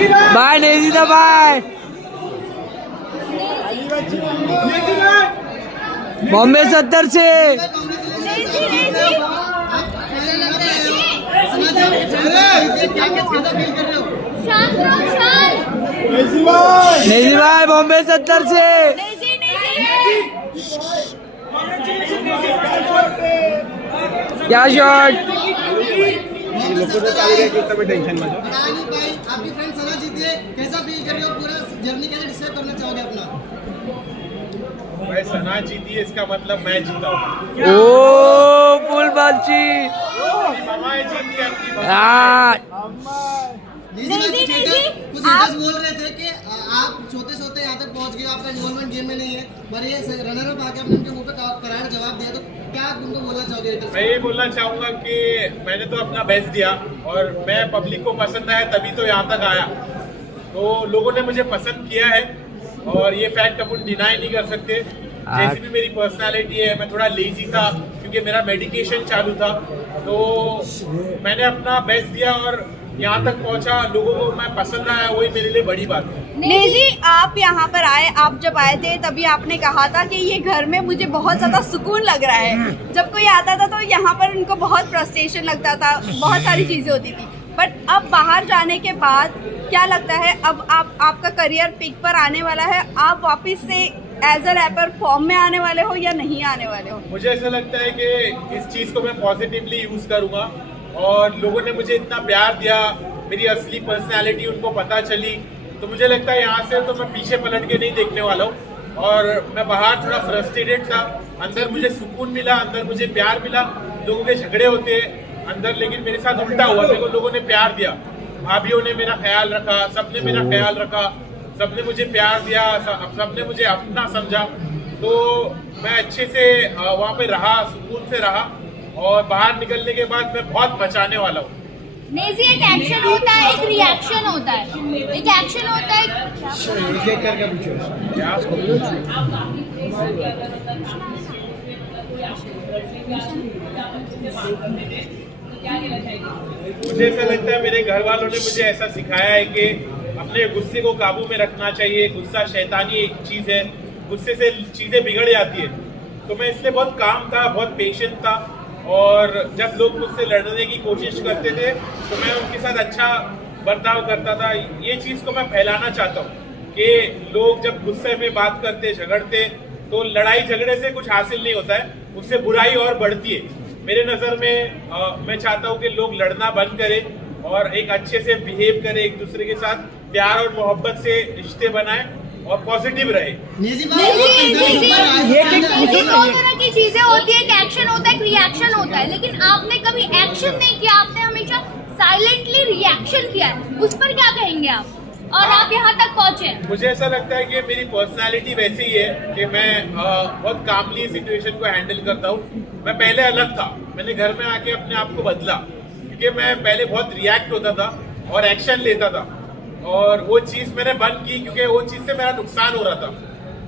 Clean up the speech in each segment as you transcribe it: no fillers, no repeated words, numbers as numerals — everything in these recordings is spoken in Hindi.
बाय नेजी दा बाय बॉम्बे 70 से नेजी भाई बॉम्बे 70 से क्या शॉट आपकी फ्रेंड सना जीती है, कैसा फील कर रहे हो? पूरा जर्नी कैसे डिस्क्राइब करना चाहोगे अपना? भाई सना जीती है इसका मतलब मैं जीता हूँ। ओ फुल बाची ममाएं जीती है अपनी ममाएं। कुछ haters बोल रहे थे कि आप सोते सोते यहाँ तक पहुँच गए, आपका इन्वॉल्वमेंट गेम में नहीं है, पर ये रनर अप आके आपने उनके मुंह पे करारा जवाब दिया, तो क्या आप उनको बोलना चाहोगे? मैं ये बोलना चाहूंगा कि मैंने तो अपना बेस्ट दिया और मैं पब्लिक को पसंद आया तभी तो यहाँ तक आया। तो लोगों ने मुझे पसंद किया है और ये फैक्ट अपन डिनाई नहीं कर सकते। जैसी भी मेरी पर्सनालिटी है, मैं थोड़ा लेजी था क्योंकि मेरा मेडिकेशन चालू था, तो मैंने अपना बेस्ट दिया और यहाँ तक पहुँचा, लोगों को मैं पसंद आया, वही मेरे लिए बड़ी बात है। नेजी आप यहाँ पर आए, आप जब आए थे तभी आपने कहा था कि ये घर में मुझे बहुत ज़्यादा सुकून लग रहा है। जब कोई आता था तो यहाँ पर उनको बहुत फ्रस्ट्रेशन लगता था, बहुत सारी चीज़ें होती थी, बट अब बाहर जाने के बाद क्या लगता है, अब आपका करियर पीक पर आने वाला है, आप वापस से एज अ रैपर फॉर्म में आने वाले हो या नहीं आने वाले हो? मुझे ऐसा लगता है कि इस चीज़ को मैं पॉजिटिवली यूज़ करूँगा और लोगों ने मुझे इतना प्यार दिया, मेरी असली पर्सनैलिटी उनको पता चली, तो मुझे लगता है यहाँ से तो मैं पीछे पलट के नहीं देखने वाला हूँ। और मैं बाहर थोड़ा फ्रस्ट्रेटेड था, अंदर मुझे सुकून मिला, अंदर मुझे प्यार मिला। लोगों के झगड़े होते हैं अंदर, लेकिन मेरे साथ उल्टा हुआ, मेरे को लोगों ने प्यार दिया, भाभीयों ने मेरा ख्याल रखा, सबने मेरा ख्याल रखा, सबने मुझे प्यार दिया, सबने मुझे अपना समझा। तो मैं अच्छे से वहाँ पे रहा, सुकून से रहा और बाहर निकलने के बाद मैं बहुत बचाने वाला हूँ। नेजी एक एक्शन होता है, एक रिएक्शन होता है, एक एक्शन होता है। क्या मुझे ऐसा लगता है मेरे घर वालों ने मुझे ऐसा सिखाया है कि अपने गुस्से को काबू में रखना चाहिए। गुस्सा शैतानी एक चीज़ है, गुस्से से चीज़ें बिगड़ जाती है। तो मैं इसलिए बहुत काम था, बहुत पेशेंट था, और जब लोग मुझसे लड़ने की कोशिश करते थे तो मैं उनके साथ अच्छा बर्ताव करता था। ये चीज़ को मैं फैलाना चाहता हूँ कि लोग जब गुस्से में बात करते, झगड़ते, तो लड़ाई झगड़े से कुछ हासिल नहीं होता है, उससे बुराई और बढ़ती है। मेरे नज़र में मैं चाहता हूँ कि लोग लड़ना बंद करें और एक अच्छे से बिहेव करें, एक दूसरे के साथ प्यार और मोहब्बत से रिश्ते बनाएं और पॉजिटिव रहे। दो तरह की चीजें होती है, एक एक्शन होता है, एक रिएक्शन होता है, लेकिन आपने कभी एक्शन नहीं किया, आपने हमेशा साइलेंटली रिएक्शन किया है, उस पर क्या कहेंगे आप? और आप यहाँ तक पहुँचे। मुझे ऐसा लगता है कि मेरी पर्सनालिटी वैसी ही है कि मैं बहुत कामली सिचुएशन को हैंडल करता हूँ। मैं पहले अलग था, मैंने घर में आके अपने आप को बदला, क्योंकि मैं पहले बहुत रिएक्ट होता था और एक्शन लेता था, और वो चीज़ मैंने बंद की क्योंकि वो चीज़ से मेरा नुकसान हो रहा था।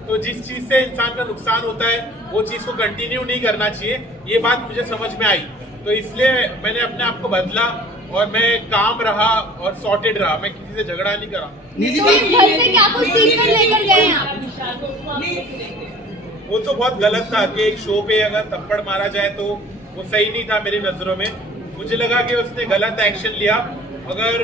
तो जिस चीज़ से इंसान का नुकसान होता है वो चीज़ को कंटिन्यू नहीं करना चाहिए, ये बात मुझे समझ में आई। तो इसलिए मैंने अपने आप को बदला और मैं काम रहा और सॉर्टेड रहा, मैं किसी से झगड़ा नहीं करा। घर से क्या कुछ सीख कर लेकर गए हैं आप? वो तो बहुत गलत था कि एक शो पे अगर थप्पड़ मारा जाए तो वो सही नहीं था मेरी नज़रों में। मुझे लगा कि उसने गलत एक्शन लिया। अगर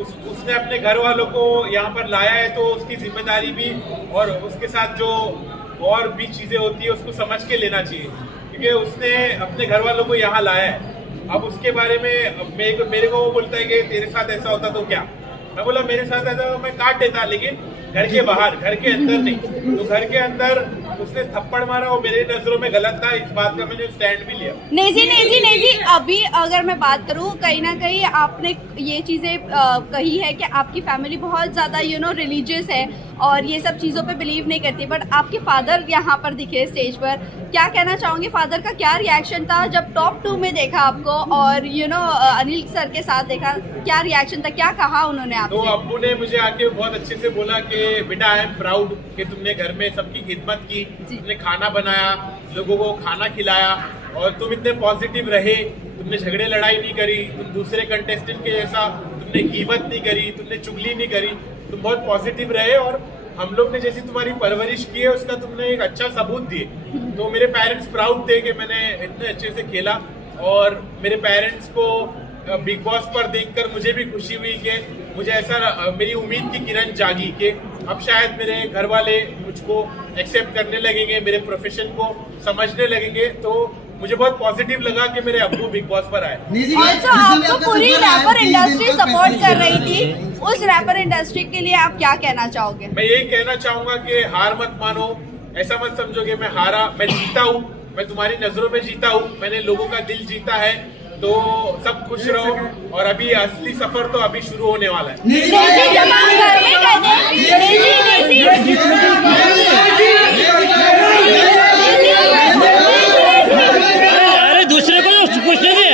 उसने अपने घर वालों को यहाँ पर लाया है तो उसकी जिम्मेदारी भी और उसके साथ जो और भी चीज़ें होती है उसको समझ के लेना चाहिए, क्योंकि उसने अपने घर वालों को यहाँ लाया है। अब उसके बारे में मेरे को वो बोलता है कि तेरे साथ ऐसा होता तो क्या? मैं बोला मेरे साथ ऐसा तो मैं काट देता, लेकिन घर के बाहर, घर के अंदर नहीं। तो घर के अंदर उसने थप्पड़ मारा, वो मेरे नजरों में गलत था, इस बात का मैंने स्टैंड भी लिया। नेजी अभी अगर मैं बात करूँ, कहीं ना कहीं आपने ये चीज़ें कही है कि आपकी फैमिली बहुत ज़्यादा रिलीजियस है और ये सब चीज़ों पे बिलीव नहीं करती, बट आपके फादर यहाँ पर दिखे स्टेज पर, क्या कहना चाहूँगी? फादर का क्या रिएक्शन था जब टॉप 2 में देखा आपको और अनिल सर के साथ देखा? क्या रिएक्शन था, क्या कहा उन्होंने आपसे? तो अब्बू ने मुझे आके बहुत अच्छे से बोला कि बेटा आई एम प्राउड कि तुमने घर में सबकी खिदमत की, तुमने खाना बनाया, लोगों को खाना खिलाया और तुम इतने पॉजिटिव रहे, तुमने झगड़े लड़ाई नहीं करी, तुम दूसरे कंटेस्टेंट के जैसा तुमने गीबत नहीं करी, तुमने चुगली नहीं करी, तुम बहुत पॉजिटिव रहे और हम लोग ने जैसी तुम्हारी परवरिश की है उसका तुमने एक अच्छा सबूत दिए। तो मेरे पेरेंट्स प्राउड थे कि मैंने इतने अच्छे से खेला और मेरे पेरेंट्स को बिग बॉस पर देखकर मुझे भी खुशी हुई कि मुझे ऐसा मेरी उम्मीद की किरण जागी कि अब शायद मेरे घर वाले मुझको एक्सेप्ट करने लगेंगे, मेरे प्रोफेशन को समझने लगेंगे। तो मुझे बहुत पॉजिटिव लगा कि मेरे अब्बू बिग बॉस पर आए। निजी ऑल्सो आपको पूरी रैपर इंडस्ट्री सपोर्ट कर रही थी, उस रैपर इंडस्ट्री के लिए आप क्या कहना चाहोगे? मैं यही कहना चाहूंगा कि हार मत मानो, ऐसा मत समझो कि मैं हारा, मैं जीता हूँ, मैं तुम्हारी नजरों में जीता हूँ, मैंने लोगों का दिल जीता है। तो सब खुश रहो और अभी असली सफर तो अभी शुरू होने वाला है। नेजी जब आप घर में कहते हैं नेजी अरे दूसरे को पूछने दे।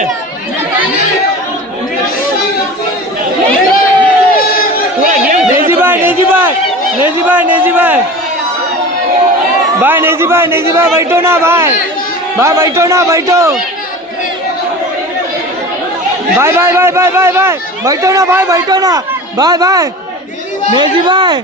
नेजी भाई, नेजी भाई, नेजी भाई, नेजी भाई, भाई नेजी भाई, नेजी भाई बैठो ना भाई, भाई बैठो ना, बैठो भाई, भाई भाई भाई भाई भाई बैठो ना भाई, बैठो ना भाई, भाई नेजी भाई।